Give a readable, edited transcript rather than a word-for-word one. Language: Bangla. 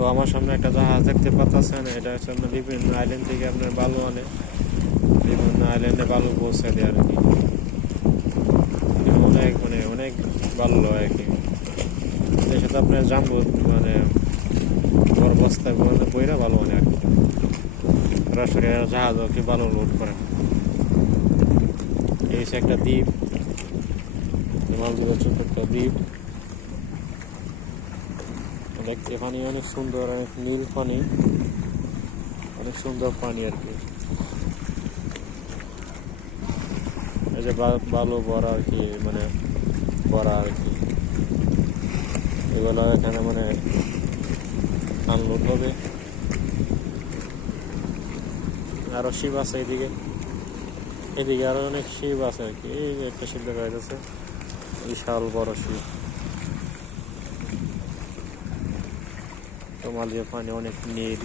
তো আমার সামনে একটা জাহাজ দেখতে পাচ্ছেন, এটা হচ্ছে আপনার বিভিন্ন আইল্যান্ড থেকে আপনার বালু আনে, বিভিন্ন আইল্যান্ডে বালু পৌঁছে দেয় আর কি। অনেক অনেক বালু হয় আর কি। এর সাথে আপনার জাম্বু বড় বস্তায় বইরা বালু আনে আর কি। সরাসরি জাহাজ আর কি বালু লোড করে। এই হচ্ছে একটা দ্বীপ, মালদ্বীপের ছোট্ট একটা দ্বীপ। দেখতে পানি অনেক সুন্দর, অনেক নীল পানি, অনেক সুন্দর পানি আর কি। এই যে বালু ভরা আর কি, ভরা আর কি, এগুলো এখানে আনলোড হবে। আরো শিপ আছে এদিকে আরো অনেক শিপ আছে আর কি। এই যে একটা শিপ দেখা যাচ্ছে, বিশাল বড় শিপ। তোমার যে পানি অনেক নীল।